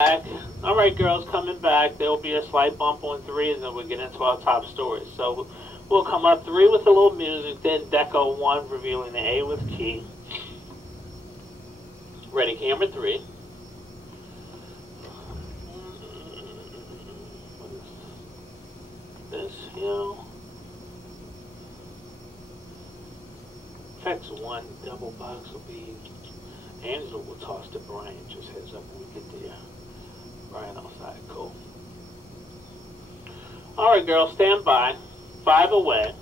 back. All right, girls, coming back. There will be a slight bump on 3, and then we'll get into our top stories. So we'll come up 3 with a little music, then Deco 1 revealing the A with Key. Ready, camera 3. This, Text 1 double box will be. Angela will toss to Brian. Just heads up when we get there. Brian outside, cool. All right, girls, stand by. 5 away.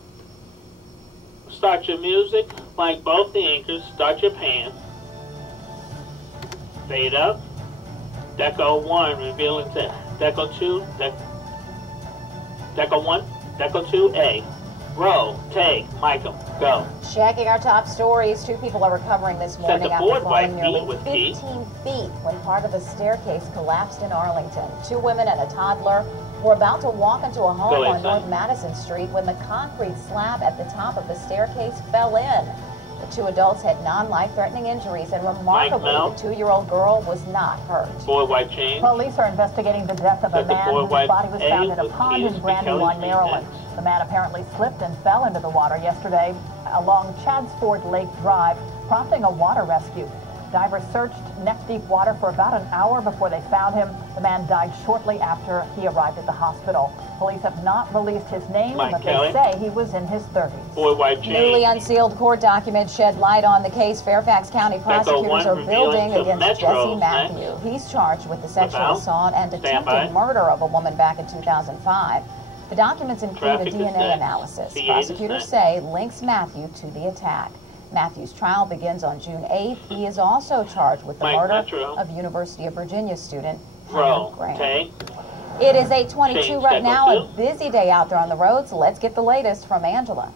Start your music like both the anchors. Start your pan. Fade up. Deco 1 revealing to Deco 2. Deco 1. Deco 2. A. Roll. Take. Michael. Go. Checking our top stories, 2 people are recovering this morning after falling nearly 15 feet when part of the staircase collapsed in Arlington. 2 women and a toddler were about to walk into a home on North Madison Street when the concrete slab at the top of the staircase fell in. The 2 adults had non-life-threatening injuries, and remarkably, the 2-year-old girl was not hurt. Boy, white chain. Police are investigating the death of a man whose body was found in a pond in Brandywine, Maryland. The man apparently slipped and fell into the water yesterday along Chadsford Lake Drive, prompting a water rescue. Divers searched neck-deep water for about an hour before they found him. The man died shortly after he arrived at the hospital. Police have not released his name, but they say he was in his 30s. Boy, white chain. Newly unsealed court documents shed light on the case. Fairfax County prosecutors are building against Jesse Matthew. He's charged with the sexual assault and attempted murder of a woman back in 2005. The documents include a DNA analysis. Prosecutors say links Matthew to the attack. Matthew's trial begins on June 8th. He is also charged with the murder of University of Virginia student Henry Graham. It is 8:22 right now, a busy day out there on the roads. So let's get the latest from Angela.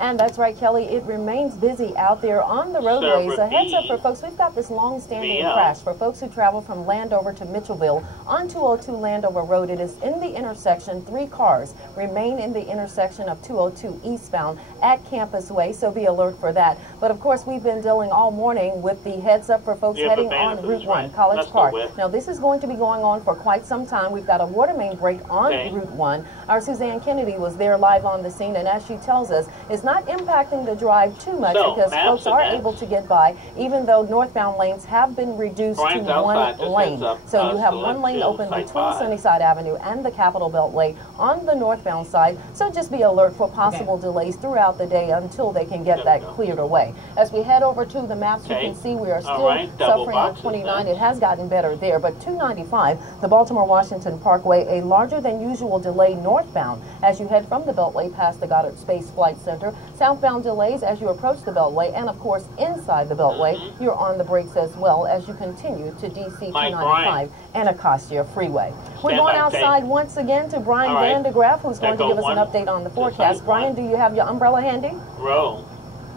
And that's right, Kelly. It remains busy out there on the roadways. A heads up for folks, we've got this long-standing crash for folks who travel from Landover to Mitchellville on 202 Landover Road. It is in the intersection. 3 cars remain in the intersection of 202 eastbound at Campus Way, so be alert for that. But of course, we've been dealing all morning with the heads up for folks heading on Route 1, College Park. Now, this is going to be going on for quite some time. We've got a water main break on Route 1. Our Suzanne Kennedy was there live on the scene, and as she tells us, it's not impacting the drive too much because folks are able to get by, even though northbound lanes have been reduced to 1 lane. So you have 1 lane open between Sunnyside Avenue and the Capitol Beltway on the northbound side. So just be alert for possible delays throughout the day until they can get that cleared away. As we head over to the maps, you can see we are still suffering on 29. It has gotten better there, but 295, the Baltimore-Washington Parkway, a larger than usual delay northbound as you head from the Beltway past the Goddard Space Flight Center. Southbound delays as you approach the Beltway, and of course inside the Beltway, you're on the brakes as well as you continue to DC 295 and Acacia Freeway. We're going outside once again to Brian Vandegraff, who's going to give us an update on the forecast. Brian, do you have your umbrella handy? Roll.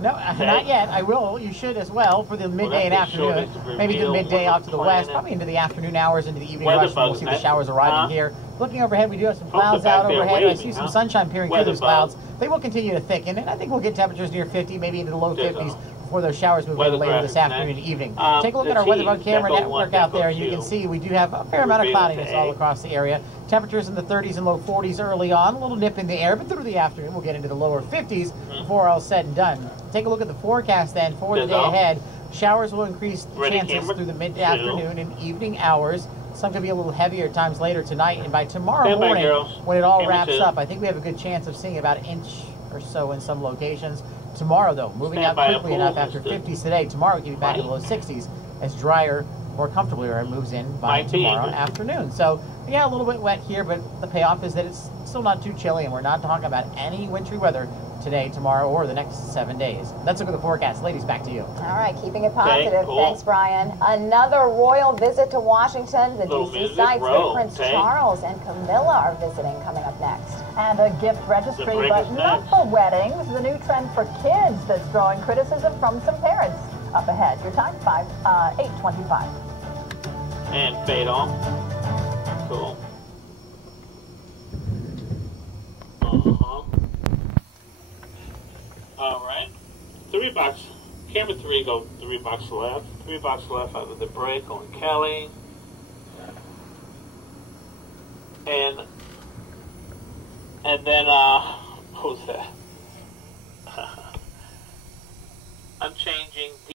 No, not yet. I will. You should as well for the midday and afternoon. Maybe the midday off to the west, probably into the afternoon hours, into the evening rush. We'll see the showers arriving here. Looking overhead, we do have some clouds out overhead. I see some sunshine peering through those clouds. They will continue to thicken, and I think we'll get temperatures near 50, maybe into the low 50s before those showers move in later this afternoon and evening. Take a look at our WeatherBug camera network out there, and you can see we do have a fair amount of cloudiness all across the area. Temperatures in the 30s and low 40s early on, a little nip in the air, but through the afternoon we'll get into the lower 50s before all said and done. Take a look at the forecast then for the day ahead. Showers will increase chances through the mid-afternoon and evening hours. Some could be a little heavier at times later tonight, and by tomorrow morning, when it all wraps up, I think we have a good chance of seeing about an inch or so in some locations. Tomorrow, though, moving out quickly enough after 50s today, tomorrow we can be back in the low 60s as drier, more comfortable air moves in by tomorrow afternoon. So, yeah, a little bit wet here, but the payoff is that it's still not too chilly, and we're not talking about any wintry weather today, tomorrow, or the next 7 days. Let's look at the forecast. Ladies, back to you. All right, keeping it positive. Thanks, Brian. Another royal visit to Washington. The D.C. sites that Prince Charles and Camilla are visiting coming up next. And a gift registry, but not for weddings. The new trend for kids that's drawing criticism from some parents. Up ahead, your time, 8:25. And fade on. Cool. All right. 3 box. Camera 3 go 3 box left. 3 box left out of the break on Kelly. And then, who's that? I'm changing